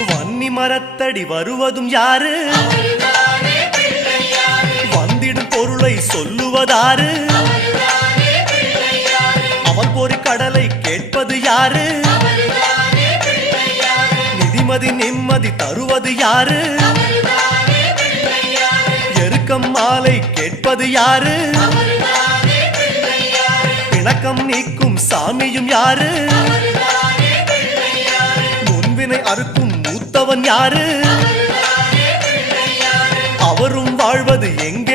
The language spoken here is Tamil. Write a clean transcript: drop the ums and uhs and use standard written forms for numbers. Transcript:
வன்னி மரத்தடி வருவதும் யாரு? வந்திடும் பொருளை சொல்லுவதாரு? அவன் பொறி கடலை கேட்பது யாரு? நிதிமதி நிம்மதி தருவது யாரு? எருக்கம் மாலை கேட்பது யாரு? பிணக்கம் நீக்கும் சாமியும் யாரு? முன்வினை அறுக்கும் மூத்தவன் யாரு? அவரும் வாழ்வது எங்க?